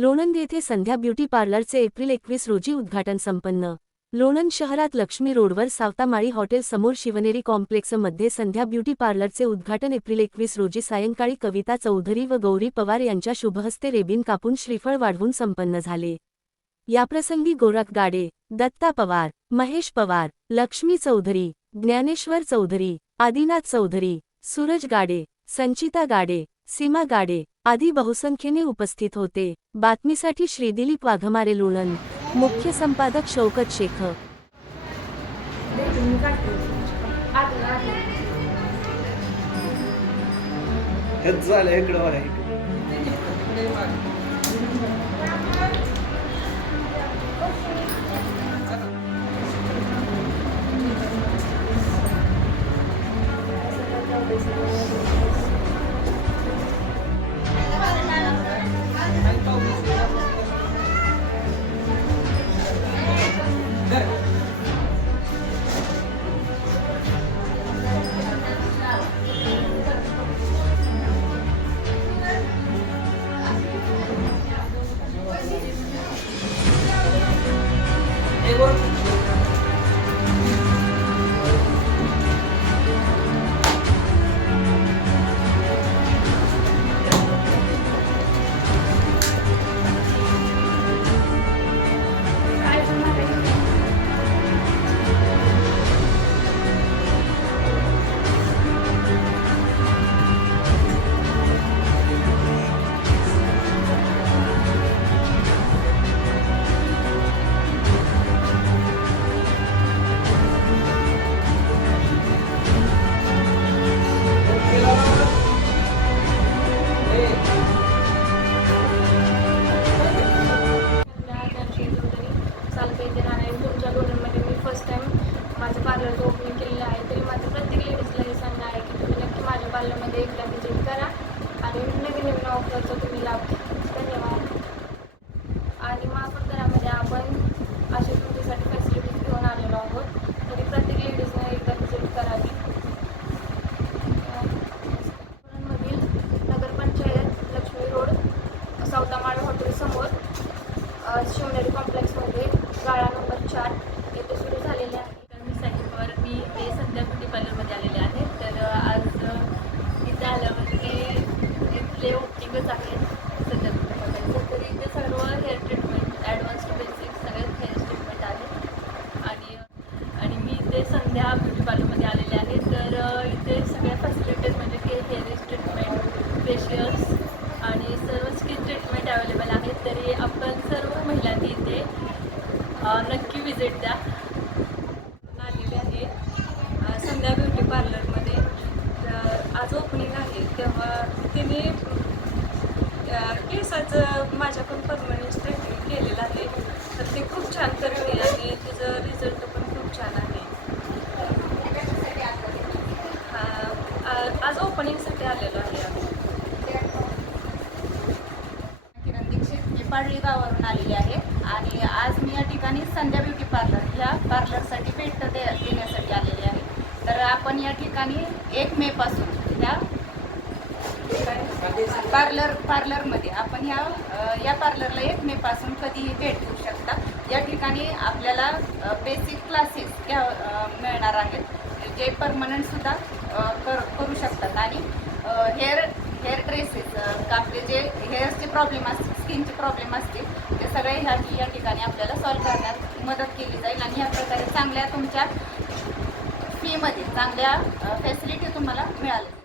लोणंद येथे संध्या beauty पार्लरचे April 21 रोजी उद्घाटन संपन्न। लोणंद शहरात लक्ष्मी रोडवर सावतामाळी हॉटेल समोर शिवनेरी कॉम्प्लेक्समध्ये संध्या ब्युटी पार्लरचे उद्घाटन एप्रिल 21 रोजी सायंकाळी कविता चौधरी व गौरी पवार यांच्या शुभहस्ते रेबीन कापून श्रीफळ वाढवून संपन्न झाले। याप्रसंगी गोरख गाडे, दत्ता पवार, महेश पवार, लक्ष्मी चौधरी, ज्ञानेश्वर चौधरी, आदिनाथ चौधरी, सूरज गाडे, संचिता गाडे, सीमा गाडे आदी बहुसंख्येने उपस्थित होते। बातमीसाठी श्रीदिलीप वाघमारे, लोणंद। मुख्य संपादक शौकत शेख। तुमच्या लोणंदमध्ये मी फर्स्ट टाइम माझं पार्लरचं ओपनिंग केलेलं आहे। तरी माझं प्रत्येक लेडीजला हे सांगणं आहे की तुम्ही नक्की माझ्या पार्लरमध्ये एकदा व्हिजिट करा आणि नवीन नवीन ऑफरचा तुम्ही लाभ घ्या। धन्यवाद। आणि महापौर दरामध्ये आपण अशा तुमच्यासाठी फॅसिलिटीज घेऊन आलेलो आहोत, तरी प्रत्येक लेडीजने एकदा व्हिजिट करावी। लोणंदमधील नगरपंचायत लक्ष्मी रोड सावतामाळी हॉटेल समोर शिवनेरी कॉम्प्लेक्समध्ये गाळा नंबर 4 येथे सुरू झालेले आहे। तर मी सायली पवार, मी ते संध्या ब्युटी पार्लरमध्ये आलेले आहे। तर आज इथे आल्यावरती इथले ओपनिंगच आहे संध्या ब्युटी पार्लरचं। तर इथे सर्व hair treatment advance to basic सगळ्यात हेअर ट्रीटमेंट आहे। आणि मी इथे संध्या ब्युटी पार्लरमध्ये आलेले आहे। तर इथे सगळ्या फॅसिलिटीज म्हणजे की हेअर ट्रीटमेंट, फेशियल्स आणि सर्व स्किन ट्रीटमेंट अवेलेबल आहेत। तरी आपण सर्व महिलांनी इथे नक्की विजिट द्या। आलेले आहे संध्या ब्युटी पार्लरमध्ये। आज ओपनिंग आहे तेव्हा तिने केसाचं माझ्याकडून परमनंट स्ट्रेटनिंग केलेलं आहे, तर ते खूप छान करते आणि तिचं रिझल्ट पण खूप छान आहे। आज ओपनिंगसाठी आलेलो आहे आम्ही। पाडळी गावावरून आलेली आहे आणि आज मी या ठिकाणी संध्या ब्युटी पार्लर ह्या पार्लरसाठी भेट देण्यासाठी आलेली आहे। तर आपण या ठिकाणी 1 मे पासून ह्या पार्लरमध्ये आपण या पार्लरला 1 मे पासून कधीही भेट देऊ शकता। या ठिकाणी आपल्याला बेसिक क्लासेस मिळणार आहेत, जे परमनंटसुद्धा करू शकतात। आणि हेअर ड्रेसेस, आपले जे हेअर्सचे प्रॉब्लेम असतील, स्किनचे प्रॉब्लेम असतील, ते सगळे या ठिकाणी आपल्याला सॉल्व करण्यात मदत केली जाईल। आणि या प्रकारे चांगल्या तुमच्या फीमध्ये चांगल्या फॅसिलिटी तुम्हाला मिळाल्या।